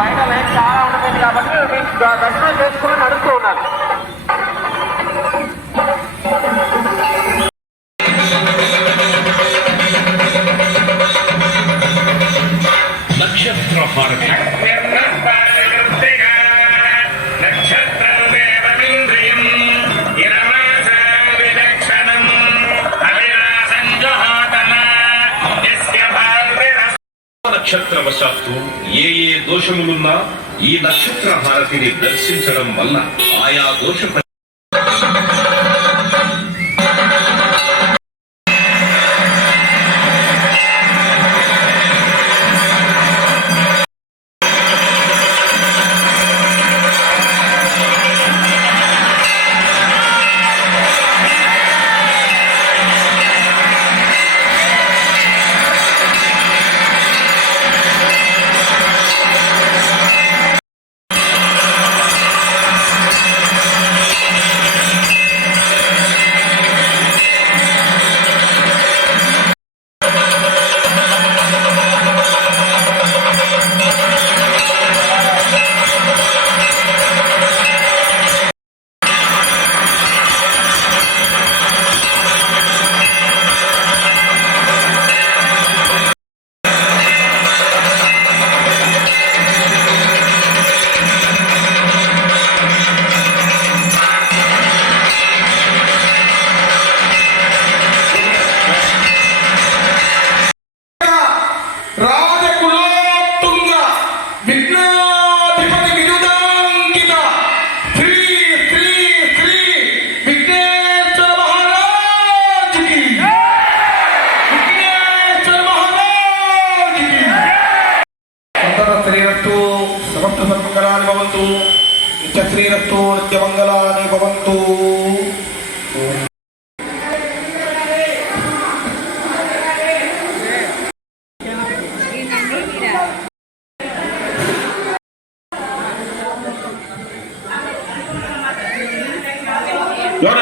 బయట లైన్ చాలా ఉంటుంది కాబట్టి దర్శనం చేసుకుని నడుస్తూ ఉన్నారు. నక్షత్ర భారతి నక్షత్రవశాత్తు ఏ దోషములున్నా ఈ నక్షత్ర భారతిని దర్శించడం వల్ల ఆయా దోష శ్రీరస్తు నిత్యమంగళాని భవంతు.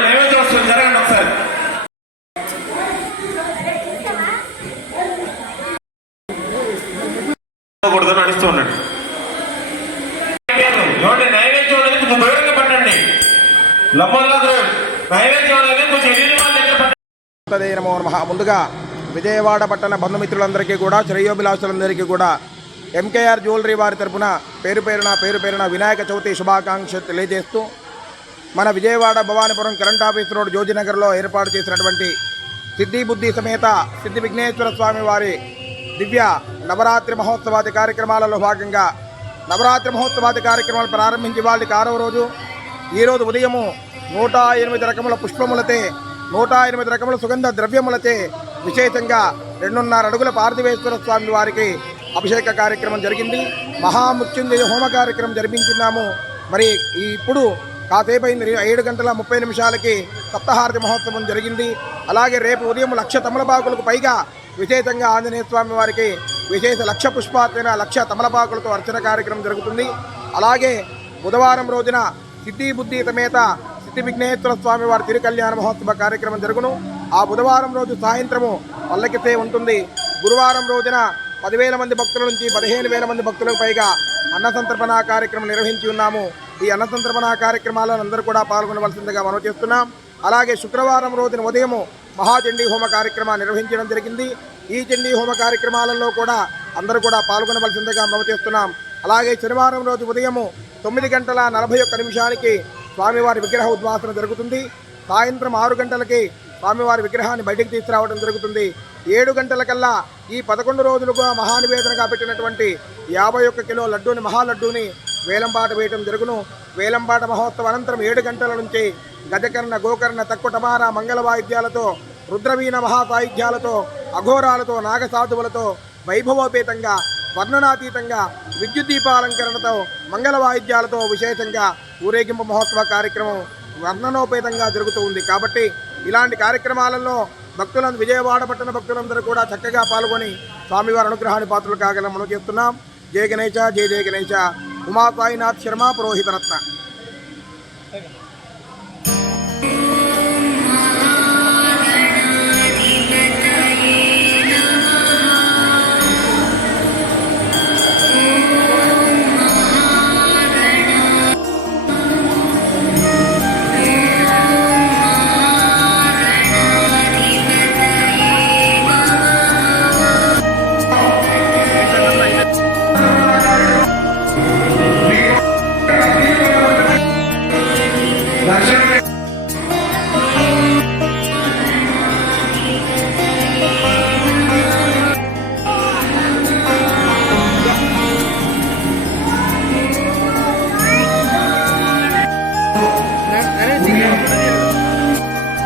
నైవేద్యం వస్తుంది, జరగండి ఒకసారి. నడుస్తూ ఉన్నాడు. నైవేద్యం అనేది కొంచెం దూరంగా పట్టండి. ముందుగా విజయవాడ పట్టణ బంధుమిత్రులందరికీ కూడా, శ్రేయోభిలాషులందరికీ కూడా ఎంకేఆర్ జ్యువెలరీ వారి తరఫున పేరు పేరున వినాయక చవితి శుభాకాంక్షలు తెలియజేస్తూ, మన Vijayawada Bhavanipuram current office road జోజినగర్లో ఏర్పాటు చేసినటువంటి సిద్ధి బుద్ధి సమేత సిద్ధి విఘ్నేశ్వర స్వామి వారి దివ్య నవరాత్రి మహోత్సవాది కార్యక్రమాలలో భాగంగా నవరాత్రి మహోత్సవాది కార్యక్రమాలు ప్రారంభించి వాళ్ళకి 6వ రోజు. ఈరోజు ఉదయము 108 రకముల పుష్పములతే, 108 రకముల సుగంధ ద్రవ్యములతే విశేషంగా 2.5 అడుగుల పార్థివేశ్వర స్వామి వారికి అభిషేక కార్యక్రమం జరిగింది. మహామృత్యుంజయ హోమ కార్యక్రమం జరిపించున్నాము. మరి ఇప్పుడు కాసేపు 7:30 సప్తహారతి మహోత్సవం జరిగింది. అలాగే రేపు ఉదయం 1,00,000 తమలపాకులకు పైగా విశేషంగా ఆంజనేయ స్వామి వారికి విశేష 1,00,000 పుష్పార్చన 1,00,000 తమలపాకులతో అర్చన కార్యక్రమం జరుగుతుంది. అలాగే బుధవారం రోజున సిద్ధి బుద్ధి సమేత సిద్ధి విఘ్నేశ్వర స్వామి వారి తిరుకల్యాణ మహోత్సవ కార్యక్రమం జరుగును. ఆ బుధవారం రోజు సాయంత్రము పల్లకి సేవ ఉంటుంది. గురువారం రోజున 10,000 మంది భక్తుల నుంచి 15,000 మంది భక్తులకు పైగా అన్న సంతర్పణ కార్యక్రమం నిర్వహించి ఉన్నాము. ఈ అన్న సంతర్పణ కార్యక్రమాలను అందరూ కూడా పాల్గొనవలసిందిగా మనం చేస్తున్నాం. అలాగే శుక్రవారం రోజున ఉదయము మహాచండీ హోమ కార్యక్రమాన్ని నిర్వహించడం జరిగింది. ఈ చండీ హోమ కార్యక్రమాలలో కూడా అందరూ కూడా పాల్గొనవలసిందిగా మనం చేస్తున్నాం. అలాగే శనివారం రోజు ఉదయము 9:41 స్వామివారి విగ్రహ ఉద్వాసన జరుగుతుంది. సాయంత్రం 6 గంటలకి స్వామివారి విగ్రహాన్ని బయటికి తీసుకురావడం జరుగుతుంది. 7 గంటలకల్లా ఈ 11 రోజులుగా మహానివేదనగా పెట్టినటువంటి 51 కిలో లడ్డూని మహాలడ్డూని వేలంపాట వేయడం జరుగును. వేలంపాట మహోత్సవం అనంతరం 7 గంటల నుంచి గజకర్ణ గోకర్ణ తక్కుటమార మంగళ వాయిద్యాలతో, రుద్రవీణ మహాసాయుధ్యాలతో, అఘోరాలతో, నాగసాధువులతో వైభవోపేతంగా, వర్ణనాతీతంగా, విద్యుత్ దీపాలంకరణతో, మంగళ వాయిద్యాలతో విశేషంగా ఊరేగింపు మహోత్సవ కార్యక్రమం వర్ణనోపేతంగా జరుగుతూ ఉంది. కాబట్టి ఇలాంటి కార్యక్రమాలలో భక్తులను విజయవాడ పట్టణ భక్తులందరూ కూడా చక్కగా పాల్గొని స్వామివారి అనుగ్రహాన్ని పాత్రలు కాగల మనం చేస్తున్నాం. జయ గణేశ, జయ జయ గణేశ. ఉమాసాయినాథ్ శర్మ, పురోహితరత్న.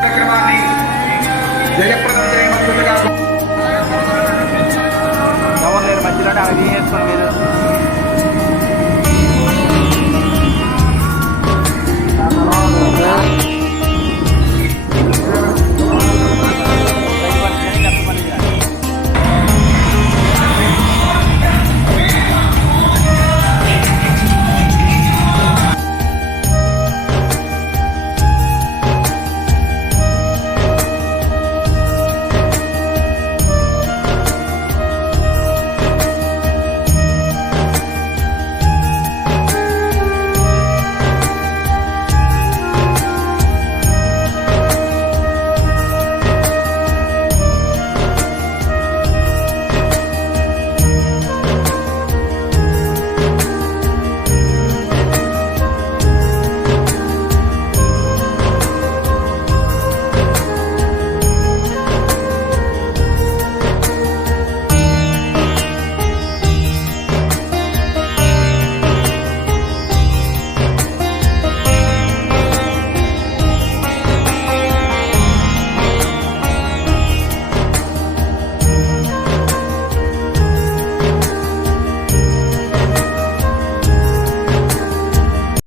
కార్యక్రమాన్ని జయప్రదం చేయవలసిందిగా ఎవరు లేరు మధ్యలోనే అవి చేసుకుని